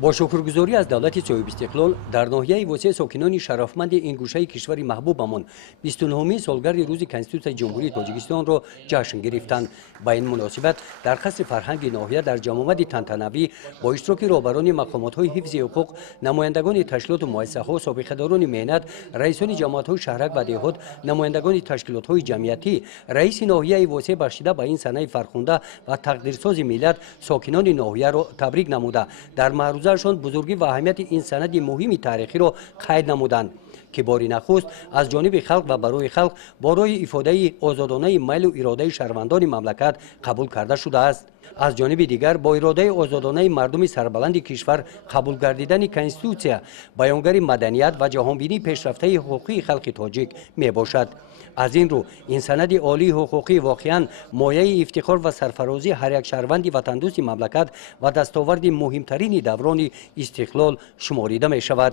با شکرگزاری از دولت صاحب استقلال در ناحیه واسع ساکنان شرافمند این گوشه کشور محبوبمان 29مین سالگرد روز کنستیتوسیون جمهوری تاجیکستان را جشن گرفتند. با این مناسبت در قصر فرهنگ ناحیه در جمع آمد تنتنوی با اشتراک رهبران مقامات حفظ حقوق، نمایندگان تشکیلات و مؤسسه‌ها، سابقه‌داران مهنت، رئیسان جماعت‌های شهرک و دهات، نمایندگان تشکیلات‌های جمعیتی، رئیس ناحیه واسع بخشیده به این سنه فرخنده و تقدیرساز ملت ساکنان ناحیه را تبریک نموده در معروضه‌شان بزرگی و اهمیت این سند مهم تاریخی را قید نمودند که باری نخست از جانب خلق و برای خلق برای افاده آزادانه میل و اراده شهروندان مملکت قبول کرده شده است. از جانب دیگر با اراده آزادانه مردم سربلند کشور قبول گردیدن کنستیتوسیا بیانگر مدنیت و جهانبینی پیشرفته حقوقی خلق تاجیک می باشد. از این رو این سند عالی حقوقی واقعا مایه افتخار و سرفرازی هر یک شهروند وطن دوست مملکت و دستاورد مهمترین دوران استقلال شماریده می شود.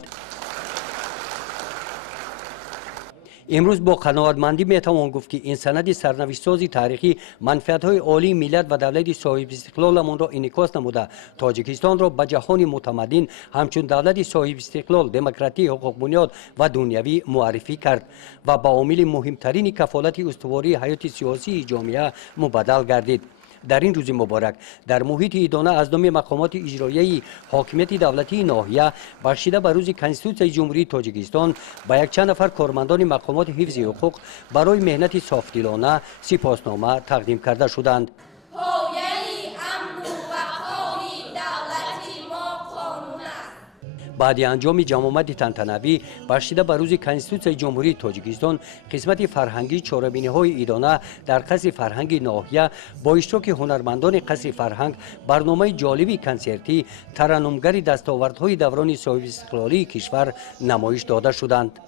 امروز با قناعتمندی میتوان گفت که این سند سرنوشت‌ساز تاریخی منفعت‌های عالی ملت و دولت صاحب استقلالمان را انعکاس نموده تاجیکستان را به جهان متمدن همچون دولت صاحب استقلال، دموکراتی، حقوق بنیاد و دنیوی معرفی کرد و به عامل مهمترین کفالت استواری حیات سیاسی جامعه مبدل گردید. در این روز مبارک در محیط ادانه از نام مقامات اجرایی حاکمیت دولتی ناحیه بخشیده به روز کنستیتوسیون جمهوری تاجیکستان با یک چند نفر کارمندان مقامات حفظ حقوق برای مهنت صافدلانه سپاسنامه تقدیم کرده شدند. بعد انجام جمع آمد تنتنوی بخشیده به روز کنستیتوسیون جمهوری تاجیکستان، قسمت فرهنگی چهاربینی‌های ادانه در قصر فرهنگ ناحیه با اشتراک هنرمندان قصر فرهنگ برنامه جالبی کنسرتی ترنمگر دستاوردهای دوران صاحب استقلالی کشور نمایش داده شدند.